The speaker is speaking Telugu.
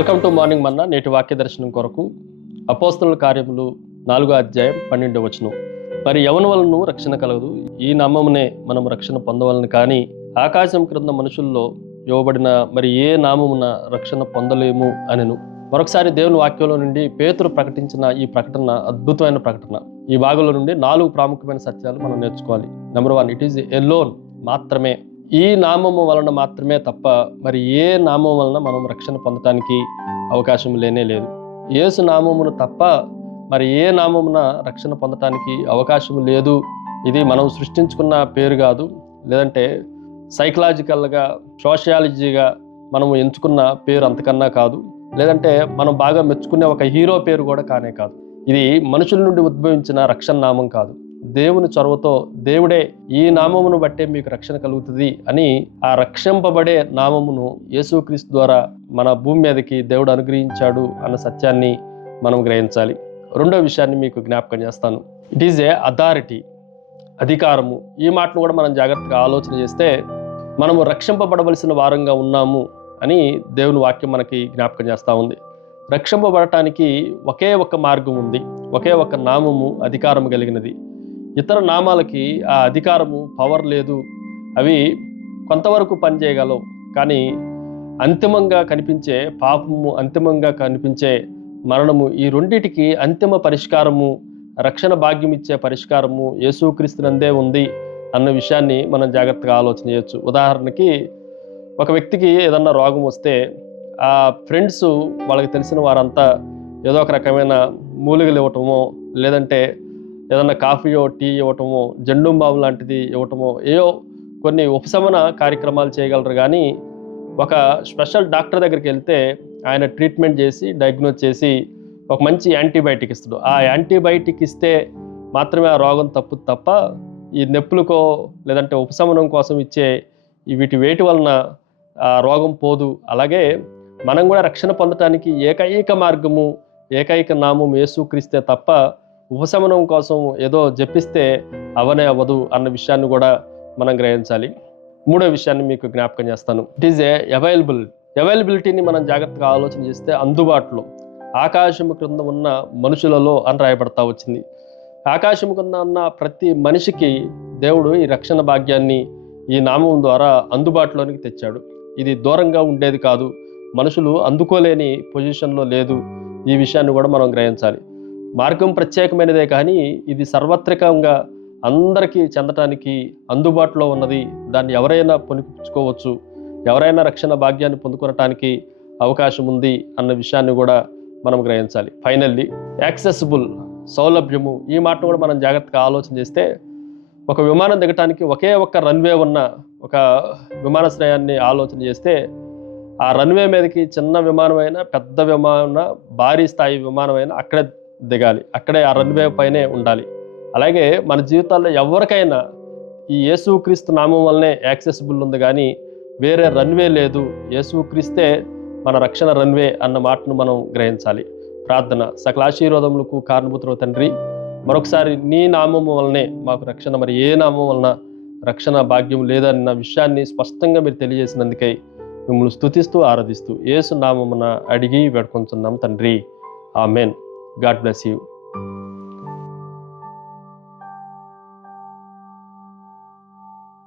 వెల్కమ్ టు మార్నింగ్ మన్నా. నేటి వాక్య దర్శనం కొరకు అపోస్తలుల కార్యములు 4వ అధ్యాయం 12వ వచనం. మరి యవన వలన రక్షణ కలగదు, ఈ నామమునే మనం రక్షణ పొందవలను, కానీ ఆకాశం క్రింద మనుషుల్లో ఇవ్వబడిన మరి ఏ నామమున రక్షణ పొందలేము అనెను. మరొకసారి దేవుని వాక్యంలో నుండి పేతురు ప్రకటించిన ఈ ప్రకటన అద్భుతమైన ప్రకటన. ఈ భాగంలో నుండి 4 ప్రాముఖ్యమైన సత్యాలు మనం నేర్చుకోవాలి. నెంబర్ 1, ఇట్ ఈజ్ ఎలోన్, మాత్రమే. ఈ నామము వలన మాత్రమే తప్ప మరి ఏ నామం వలన మనం రక్షణ పొందటానికి అవకాశం లేనే లేదు. యేసు నామమును తప్ప మరి ఏ నామమున రక్షణ పొందటానికి అవకాశం లేదు. ఇది మనం సృష్టించుకున్న పేరు కాదు, లేదంటే సైకలాజికల్గా సోషియాలజీగా మనము ఎంచుకున్న పేరు అంతకన్నా కాదు, లేదంటే మనం బాగా మెచ్చుకునే ఒక హీరో పేరు కూడా కానే కాదు. ఇది మనుషుల నుండి ఉద్భవించిన రక్షణ నామం కాదు. దేవుని చొరవతో దేవుడే ఈ నామమును బట్టే మీకు రక్షణ కలుగుతుంది అని ఆ రక్షింపబడే నామమును యేసుక్రీస్తు ద్వారా మన భూమి మీదకి దేవుడు అనుగ్రహించాడు అన్న సత్యాన్ని మనం గ్రహించాలి. రెండో విషయాన్ని మీకు జ్ఞాపకం చేస్తాను. ఇట్ ఈజ్ ఏ అథారిటీ, అధికారము. ఈ మాటను కూడా మనం జాగ్రత్తగా ఆలోచన చేస్తే మనము రక్షింపబడవలసిన వారంగా ఉన్నాము అని దేవుని వాక్యం మనకి జ్ఞాపకం చేస్తూ ఉంది. రక్షింపబడటానికి ఒకే ఒక మార్గం ఉంది, ఒకే ఒక నామము అధికారము కలిగినది. ఇతర నామాలకి ఆ అధికారము, పవర్ లేదు. అవి కొంతవరకు పనిచేయగలవు, కానీ అంతిమంగా కనిపించే పాపము, అంతిమంగా కనిపించే మరణము, ఈ రెండిటికి అంతిమ పరిష్కారము, రక్షణ భాగ్యం ఇచ్చే పరిష్కారము యేసుక్రీస్తునందే ఉంది అన్న విషయాన్ని మనం జాగ్రత్తగా ఆలోచన చేయొచ్చు. ఉదాహరణకి ఒక వ్యక్తికి ఏదన్నా రోగం వస్తే ఆ ఫ్రెండ్స్, వాళ్ళకి తెలిసిన వారంతా ఏదో ఒక రకమైన మూలికలు ఇవ్వటమో, లేదంటే ఏదన్నా కాఫీయో టీ ఇవ్వటమో, జెండు బాంబు లాంటిది ఇవ్వటమో, ఏవో కొన్ని ఉపశమన కార్యక్రమాలు చేయగలరు. కానీ ఒక స్పెషల్ డాక్టర్ దగ్గరికి వెళ్తే ఆయన ట్రీట్మెంట్ చేసి డయాగ్నోజ్ చేసి ఒక మంచి యాంటీబయాటిక్ ఇస్తాడు. ఆ యాంటీబయాటిక్ ఇస్తే మాత్రమే ఆ రోగం తప్పుదు తప్ప ఈ నొప్పులకో లేదంటే ఉపశమనం కోసం ఇచ్చే వీటి వేటి వలన ఆ రోగం పోదు. అలాగే మనం కూడా రక్షణ పొందటానికి ఏకైక మార్గము, ఏకైక నామం యేసుక్రీస్తే తప్ప ఉపశమనం కోసం ఏదో జపిస్తే అవనే అవ్వదు అన్న విషయాన్ని కూడా మనం గ్రహించాలి. మూడో విషయాన్ని మీకు జ్ఞాపకం చేస్తాను. ఇట్ ఈజ్ ఏ అవైలబిలిటీని మనం జాగ్రత్తగా ఆలోచన చేస్తే అందుబాటులో, ఆకాశము క్రింద ఉన్న మనుషులలో అని రాయబడతా వచ్చింది. ఆకాశము కింద ఉన్న ప్రతి మనిషికి దేవుడు ఈ రక్షణ భాగ్యాన్ని ఈ నామం ద్వారా అందుబాటులోనికి తెచ్చాడు. ఇది దూరంగా ఉండేది కాదు, మనుషులు అందుకోలేని పొజిషన్లో లేదు. ఈ విషయాన్ని కూడా మనం గ్రహించాలి. మార్గం ప్రత్యేకమైనదే, కానీ ఇది సర్వత్రికంగా అందరికీ చెందటానికి అందుబాటులో ఉన్నది. దాన్ని ఎవరైనా పొందుకోవచ్చు, ఎవరైనా రక్షణ భాగ్యాన్ని పొందుకోవటానికి అవకాశం ఉంది అన్న విషయాన్ని కూడా మనం గ్రహించాలి. ఫైనల్లీ యాక్సెసిబుల్, సౌలభ్యము. ఈ మాటను కూడా మనం జాగ్రత్తగా ఆలోచన చేస్తే ఒక విమానం దిగటానికి ఒకే ఒక్క రన్వే ఉన్న ఒక విమానాశ్రయాన్ని ఆలోచన చేస్తే ఆ రన్వే మీదకి చిన్న విమానమైనా, పెద్ద విమానం, భారీ స్థాయి విమానమైనా అక్కడే దిగాలి, అక్కడే ఆ రన్వే పైనే ఉండాలి. అలాగే మన జీవితాల్లో ఎవరికైనా ఈ యేసుక్రీస్తు నామం వల్లనే యాక్సెసిబుల్ ఉంది, కానీ వేరే రన్వే లేదు. యేసుక్రీస్తే మన రక్షణ రన్వే అన్న మాటను మనం గ్రహించాలి. ప్రార్థన. సకల ఆశీర్వాదములకు కారణభూతుడు తండ్రి, మరొకసారి నీ నామము వలనే మాకు రక్షణ, మరి ఏ నామం వలన రక్షణ భాగ్యం లేదన్న విషయాన్ని స్పష్టంగా మీరు తెలియజేసినందుకై మిమ్మల్ని స్తుతిస్తూ ఆరాధిస్తూ యేసు నామమున అడిగి వేడుకొంచున్నాం తండ్రి. ఆమెన్. God bless you.